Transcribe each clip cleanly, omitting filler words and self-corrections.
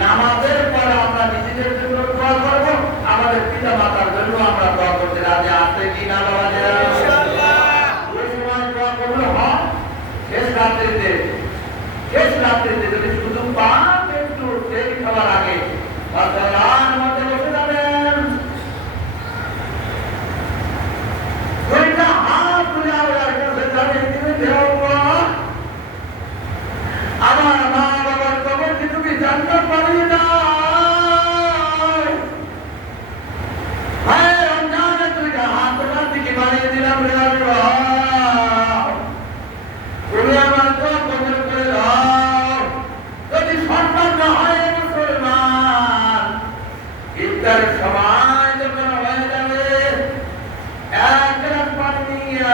নামাজের পরে আমরা নিজেদের জন্য দোয়া করব, আমাদের পিতা মাতার জন্য আমরা দোয়া করতে রাজি আছে কি না বাবা? ইনশাআল্লাহ। ওই সময় দোয়া কবুল হয় শেষ রাত্রিতে যদি সুযোগ পান একটু সেই খাবার আগে মাসালার মধ্যে বসে যাবেন, দুইটা হাত তুলে আল্লাহর কাছে জানিয়ে দিবেন, হে আল্লাহ, আমার মা বাবার কবরকে তুমি জান্নাত বানিয়ে দাও। হ্যাঁ, রমজানে দুইটা হাত তোমার দিকে বানিয়ে দিলাম, হে আল্লাহ, তুমি আমার দোয়া কবুল করে দাও। যদি সন্তান না হয় মুসলমান, ইফতারের সময় যখন হয়ে যাবে, এক গ্লাস পানি নিয়ে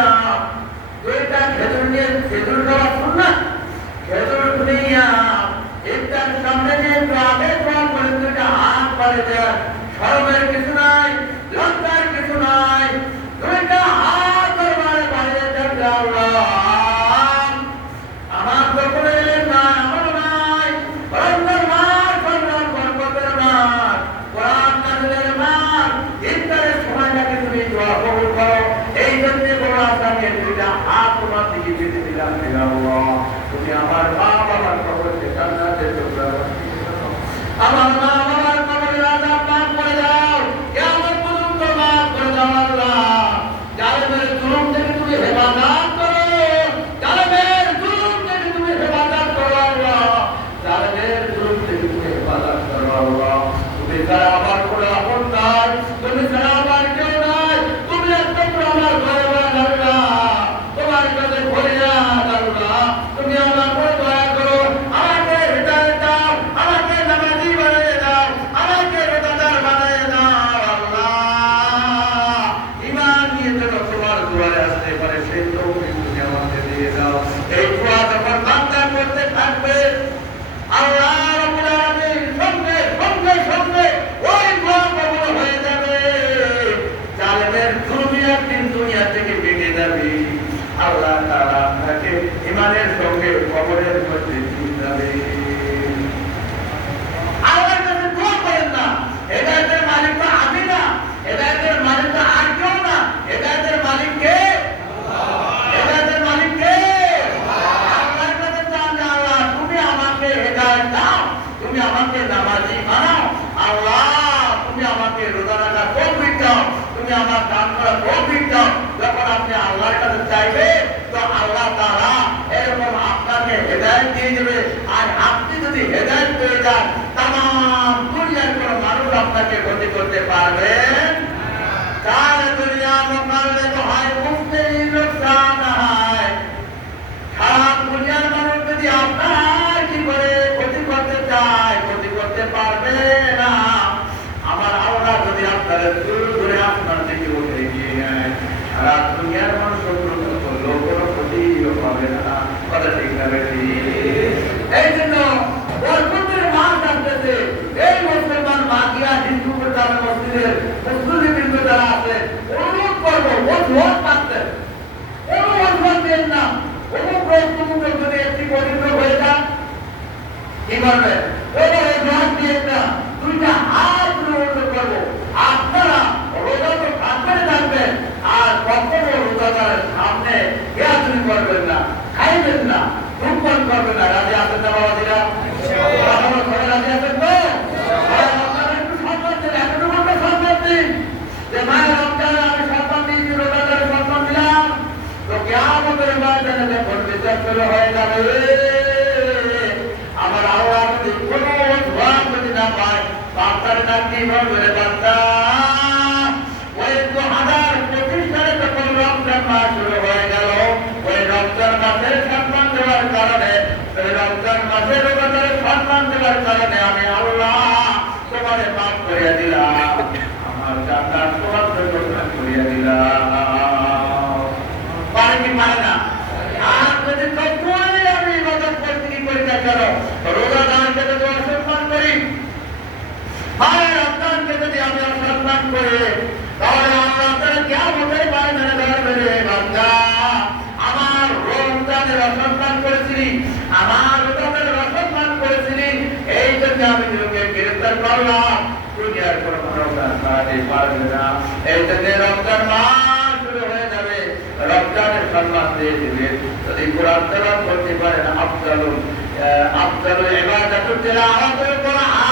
দুইটা খেজুর নিয়ে, খেজুর খাওয়া সুন্নাত, খেজুর নিয়ে ইফতারের সামনে নিয়ে একটু আগে দোয়া করে দুইটা হাত বাড়ে দেন। শরমের কিছু নাই, লজ্জার কিছু নাই, দুইটা হাত দরবারে বাড়িয়ে দেন, আল্লাহ আমার তো কোনো এলেম নাই, আমারও নাই, রমজান মাস, রমজান বরকতের মাস, কোরআন নাযিলের মাস, ইফতারের সময়টাকে তুমি দোয়া কবুল করো। এই জন্য বড় আসামে দুইটা হাত তোমার দিকে বেঁধে দিলাম, হে আল্লাহ, তুমি আমার মা বাবার কবরকে জান্নাতের টুকরা বানিয়ে দাও। আমার মা বাবার কবরের আযাব মাফ করে দাও, কিয়ামত পর্যন্ত মাফ করে দাও আল্লাহ। জালেমের জুলুম থেকে তুমি হেফাজত করো, জালেমের জুলুম থেকে তুমি হেফাজত করো আল্লাহ, জালেমের জুলুম থেকে তুমি হেফাজত করো আল্লাহ। তুমি ছাড়া আমার কোনো আপন নাই, তুমি ছাড়া আমার কেউ নাই, তুমি একমাত্র আমার দয়াবান আল্লাহ, তোমার কাছে ফরিয়াদ আল্লাহ, তুমি আমার উপর দয়া করো, আমাকে হিদায়াত দাও, আমাকে নামাজি বানিয়ে দাও, আমাকে রোজাদার বানিয়ে দাও আল্লাহ। ঈমান নিয়ে যেন তোমার দুয়ারে আসতে পারে সেই তৌফিক তুমি আমাকে দিয়ে দাও। এই দোয়া যখন বান্দা করতে থাকবে, আল্লাহ রাব্বুল আলামিন সঙ্গে সঙ্গে সঙ্গে ওই দোয়া কবুল হয়ে যাবে। জালেমের জুলুম একদিন দুনিয়া থেকে মিটে যাবে, আল্লাহ তাআলা আপনাকে ঈমানের সঙ্গে কবরের মধ্যে নিয়ে যাবে। আল্লাহর কাছে দোয়া করেন না, হেদায়েতের মালিক তো আমি না, হেদায়েতের মালিক তো আর কেউ না, হেদায়েতের মালিক কে? হেদায়েতের মালিক কে? আল্লাহর কাছে চান যে আল্লাহ তুমি আমাকে হেদায়েত দাও, তুমি আমাকে নামাজি বানাও, আল্লাহ তুমি আমাকে রোজা রাখার তৌফিক দাও, তুমি আমার দান করার তৌফিক দাও। যখন আপনি আল্লাহর কাছে চাইবেন তো আল্লাহ তাআলা এরকম আপনাকে হেদায়েত দিয়ে দেবে। আর আপনি যদি হেদায়েত পেয়ে যান, तमाम দুনিয়ার কোনো মানুষ আপনাকে ক্ষতি করতে পারবে না। সারা দুনিয়া মোকাবিলা তো হয় মুফতে নুকসান হয়, সারা দুনিয়ার মানুষ যদি আপনার কি করে ক্ষতি করতে চায়, ক্ষতি করতে পারবে না। আমার আল্লাহ যদি আপনারা দূর দূরে আপনার দিকে উঠে গিয়ে নেয়, সারা দুনিয়ার মানুষ করলেও কোনো ক্ষতিও পাবে না। কথা ঠিক না বেশি? এই জন্য বরকতের মাস আসতেছে, এই মুসলমান বাকিরা হিন্দু প্রধান মসজিদের মুসলিম হিন্দু যারা আছে অনুরোধ করবো, ওয়াজ পাচ্ছেন, কোনো ওয়াজ দেন না, কোনো প্রশ্নমুখে যদি একটি পবিত্র হয়ে যান কি করবেন? কোনো ওয়াজ দিয়ে না, দুইটা হাত অনুরোধ করবো, আপনারা রোজা তো থাকবেন থাকবেন, আর কখনো রোজাদারের সামনে বেয়াদবি করবেন না, খাইবেন না, ধূমপান করবেন না। রাজি আছেন না বাবাজিরা? রাজি আছেন তো? আপনারা একটু সম্মান দিন, এতটুকু একটা সম্মান দিন যে মায়ের রমজানে আমি সম্মান দিয়েছি, রোজাদারের সম্মান দিলাম, তো কিয়ামতের ময়দানে যখন বিচার শুরু হয়ে যাবে, আমার আল্লাহ যদি কোনো ধোয়া যদি না পায়, বাচ্চার নাকি বলবে বাচ্চা ওই 2025 সালে যখন রমজান মাস শুরু হয়ে গেল, ওই রমজান মাসের সম্মান দেওয়ার কারণে, ওই রমজান মাসের রোজাদারের সম্মান দেওয়ার কারণে আমি আল্লাহ তোমারে মাফ করিয়া দিলাম, আমার জান্নাত তোমার জন্য করিয়া দিলাম। পারে কি পারে না? আর যদি তবুও আমি ইবাদত করতে কি করি না কেন, রোজাদারকে যদি অসম্মান করি, আর রমজানকে যদি আমি অসম্মান করি, তাহলে আল্লাহ তাআলা কিয়ামতের ময়দানে ধরবে, রে বান্দা আমার রমজানের অসম্মান করেছিলি, আমার রোজাদের অসম্মান করেছিলি, এই জন্য লোকে গ্রেফতার করলাম, দুনিয়ার কোনো মানবতা ছাড়াতে পারবে না। এই থেকে রমজান মাস শুরু হয়ে যাবে, রমজানের সম্মান দিয়ে দিবে। যদি কোরআন তেলাওয়াত করতে পারেন, আফজালুল ইবাদাতু তিলাওয়াতুল কোরআন।